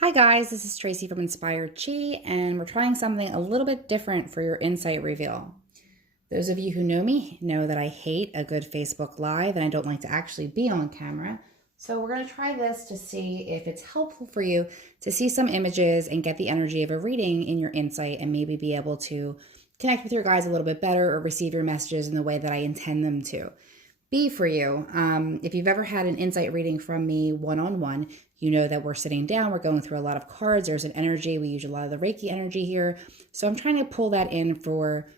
Hi guys, this is Tracy from Inspired Chi, and we're trying something a little bit different for your insight reveal. Those of you who know me know that I hate a good Facebook Live and I don't like to actually be on camera. So we're going to try this to see if it's helpful for you to see some images and get the energy of a reading in your insight and maybe be able to connect with your guides a little bit better or receive your messages in the way that I intend them to be for you. If you've ever had an insight reading from me one-on-one, you know that we're sitting down, we're going through a lot of cards, there's an energy, we use a lot of the Reiki energy here. So I'm trying to pull that in for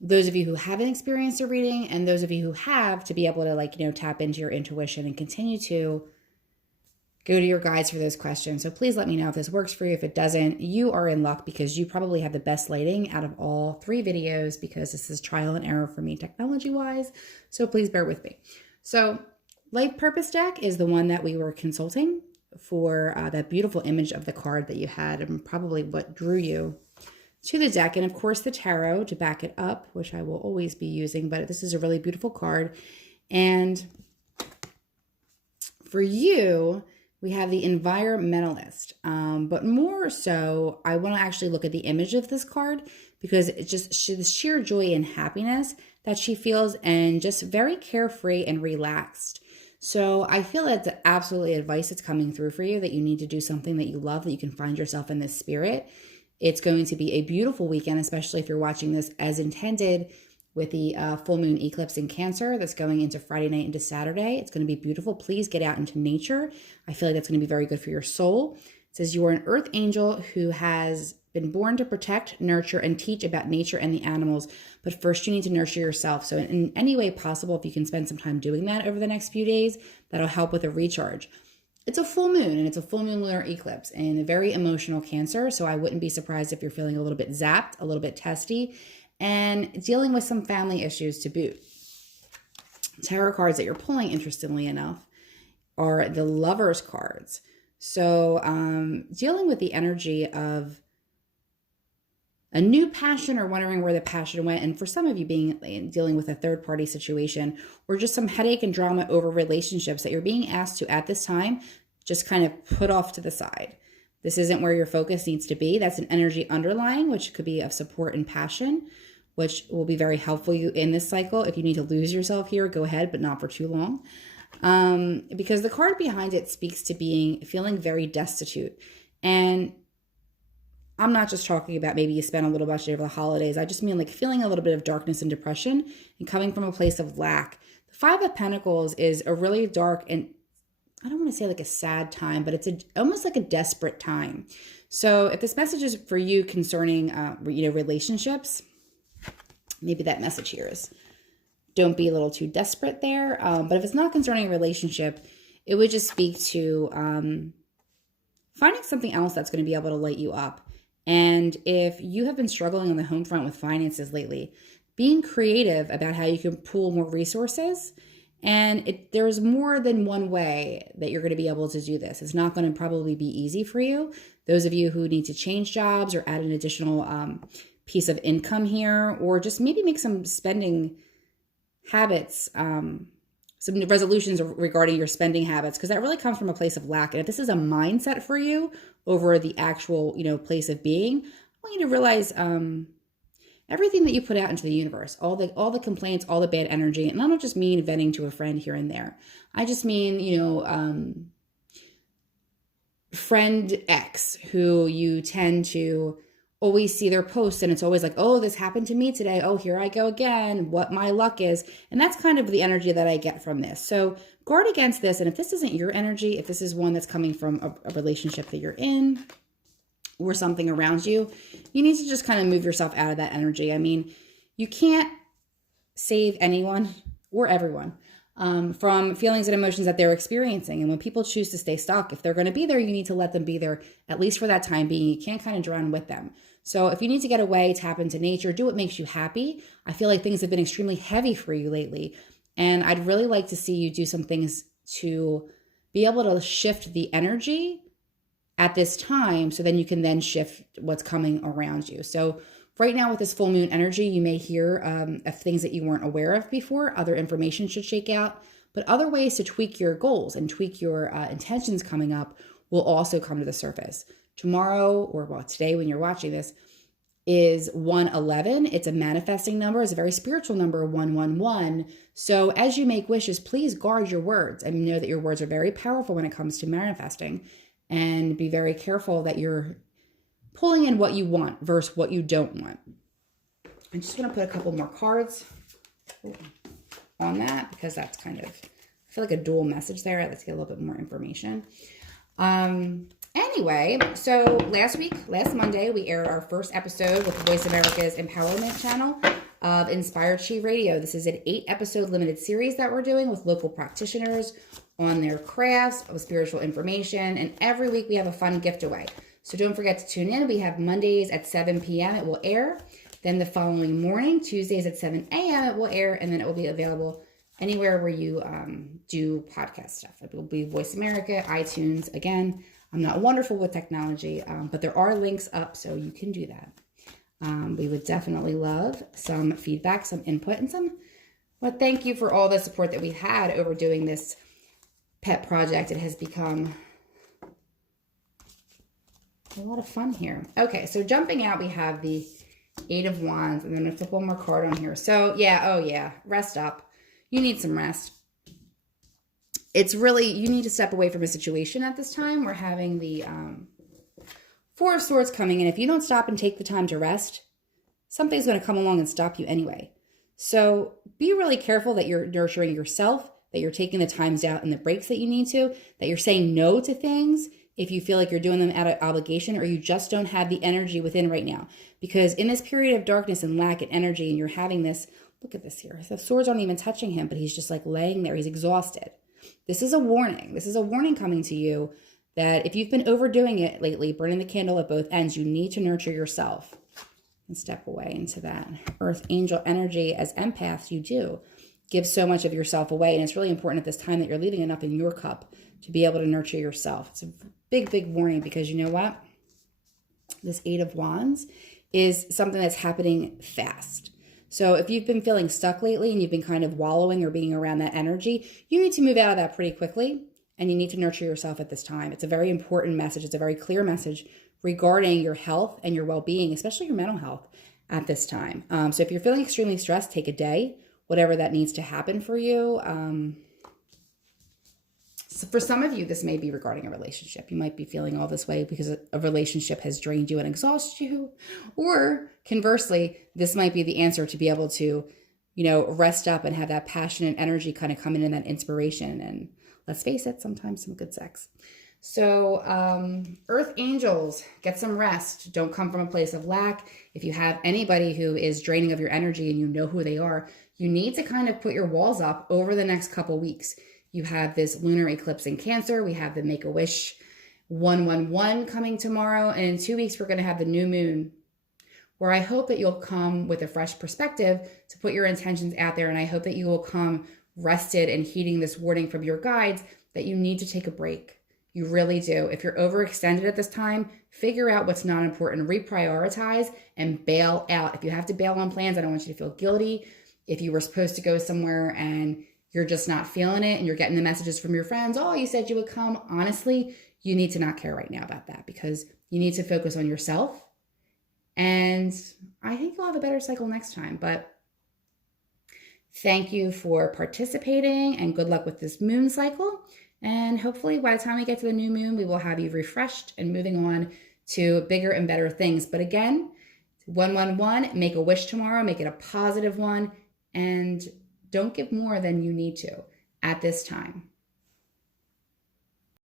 those of you who haven't experienced a reading and those of you who have, to be able to tap into your intuition and continue to go to your guides for those questions. So please let me know if this works for you. If it doesn't, you are in luck because you probably have the best lighting out of all three videos because this is trial and error for me technology wise. So please bear with me. So Life Purpose deck is the one that we were consulting for that beautiful image of the card that you had and probably what drew you to the deck. And of course the tarot to back it up, which I will always be using, but this is a really beautiful card. And for you, we have the environmentalist, but more so, I want to actually look at the image of this card because it's just the sheer joy and happiness that she feels and just very carefree and relaxed. So I feel that's absolutely advice that's coming through for you, that you need to do something that you love, that you can find yourself in this spirit. It's going to be a beautiful weekend, especially if you're watching this as intended with the full moon eclipse in Cancer that's going into Friday night into Saturday. It's going to be beautiful. Please get out into nature. I feel like that's going to be very good for your soul. It says you are an earth angel who has been born to protect, nurture, and teach about nature and the animals. But first you need to nurture yourself. So in any way possible, if you can spend some time doing that over the next few days, that'll help with a recharge. It's a full moon and it's a full moon lunar eclipse and a very emotional Cancer. So I wouldn't be surprised if you're feeling a little bit zapped, a little bit testy, and dealing with some family issues to boot. Tarot cards that you're pulling, interestingly enough, are the Lovers cards. So dealing with the energy of a new passion or wondering where the passion went. And for some of you dealing with a third party situation or just some headache and drama over relationships that you're being asked to at this time, just kind of put off to the side. This isn't where your focus needs to be. That's an energy underlying, which could be of support and passion, which will be very helpful you in this cycle. If you need to lose yourself here, go ahead, but not for too long. Because the card behind it speaks to feeling very destitute. And I'm not just talking about maybe you spent a little much over the holidays. I just mean like feeling a little bit of darkness and depression and coming from a place of lack. The Five of Pentacles is a really dark and I don't want to say like a sad time, but it's almost like a desperate time. So if this message is for you concerning, relationships, maybe that message here is don't be a little too desperate there. But if it's not concerning a relationship, it would just speak to finding something else that's going to be able to light you up. And if you have been struggling on the home front with finances lately, being creative about how you can pool more resources. And there's more than one way that you're going to be able to do this. It's not going to probably be easy for you. Those of you who need to change jobs or add an additional piece of income here, or just maybe make some spending habits, some resolutions regarding your spending habits, because that really comes from a place of lack. And if this is a mindset for you over the actual, place of being, I want you to realize everything that you put out into the universe, all the complaints, all the bad energy, and I don't just mean venting to a friend here and there. I just mean, friend X who you tend to always see their posts and it's always like, oh, this happened to me today. Oh, here I go again, what my luck is. And that's kind of the energy that I get from this. So guard against this. And if this isn't your energy, if this is one that's coming from a relationship that you're in or something around you, you need to just kind of move yourself out of that energy. I mean, you can't save anyone or everyone from feelings and emotions that they're experiencing. And when people choose to stay stuck, if they're going to be there, you need to let them be there, at least for that time being. You can't kind of drown with them. So if you need to get away, tap into nature, do what makes you happy. I feel like things have been extremely heavy for you lately. And I'd really like to see you do some things to be able to shift the energy at this time, so then you can then shift what's coming around you. So right now with this full moon energy, you may hear of things that you weren't aware of before. Other information should shake out, but other ways to tweak your goals and tweak your intentions coming up will also come to the surface. Tomorrow, or well, today when you're watching this, is 111. It's a manifesting number. It's a very spiritual number, 111. So as you make wishes, please guard your words and know that your words are very powerful when it comes to manifesting, and be very careful that you're pulling in what you want versus what you don't want. I'm just going to put a couple more cards on that because that's kind of, I feel like a dual message there. Let's get a little bit more information. Anyway, so last Monday, we aired our first episode with Voice America's Empowerment channel of Inspired Chi Radio. This is an 8-episode limited series that we're doing with local practitioners on their crafts of spiritual information. And every week we have a fun gift away. So don't forget to tune in. We have Mondays at 7 p.m. It will air. Then the following morning, Tuesdays at 7 a.m. it will air. And then it will be available anywhere where you do podcast stuff. It will be Voice America, iTunes. Again, I'm not wonderful with technology, but there are links up so you can do that. We would definitely love some feedback, some input, and thank you for all the support that we've had over doing this pet project. It has become a lot of fun here. Okay, so jumping out, we have the 8 of Wands, and then I flip one more card on here. So yeah, rest up. You need some rest. It's really, you need to step away from a situation at this time. We're having the 4 of Swords coming in. If you don't stop and take the time to rest, something's going to come along and stop you anyway. So be really careful that you're nurturing yourself, that you're taking the times out and the breaks that you need to, that you're saying no to things if you feel like you're doing them out of obligation or you just don't have the energy within right now. Because in this period of darkness and lack of energy, and you're having this, look at this here. The swords aren't even touching him, but he's just like laying there. He's exhausted. This is a warning. This is a warning coming to you that if you've been overdoing it lately, burning the candle at both ends, you need to nurture yourself and step away into that earth angel energy. As empaths, you do give so much of yourself away. And it's really important at this time that you're leaving enough in your cup to be able to nurture yourself. It's a big, big warning because you know what? This 8 of Wands is something that's happening fast. So if you've been feeling stuck lately and you've been kind of wallowing or being around that energy, you need to move out of that pretty quickly, and you need to nurture yourself at this time. It's a very important message. It's a very clear message regarding your health and your well-being, especially your mental health at this time. So if you're feeling extremely stressed, take a day, whatever that needs to happen for you. So for some of you, this may be regarding a relationship. You might be feeling all this way because a relationship has drained you and exhausted you. Or conversely, this might be the answer to be able to, rest up and have that passion and energy kind of come in and that inspiration. And let's face it, sometimes some good sex. So earth angels, get some rest. Don't come from a place of lack. If you have anybody who is draining of your energy and you know who they are, you need to kind of put your walls up over the next couple weeks. You have this lunar eclipse in Cancer. We have the Make-A-Wish 111 coming tomorrow. And in 2 weeks, we're going to have the new moon, where I hope that you'll come with a fresh perspective to put your intentions out there. And I hope that you will come rested and heeding this warning from your guides that you need to take a break. You really do. If you're overextended at this time, figure out what's not important, reprioritize, and bail out. If you have to bail on plans, I don't want you to feel guilty. If you were supposed to go somewhere and you're just not feeling it and you're getting the messages from your friends, oh, you said you would come. Honestly, you need to not care right now about that because you need to focus on yourself. And I think you'll have a better cycle next time. But thank you for participating and good luck with this moon cycle. And hopefully by the time we get to the new moon, we will have you refreshed and moving on to bigger and better things. But again, 111, make a wish tomorrow, make it a positive one, and don't give more than you need to at this time.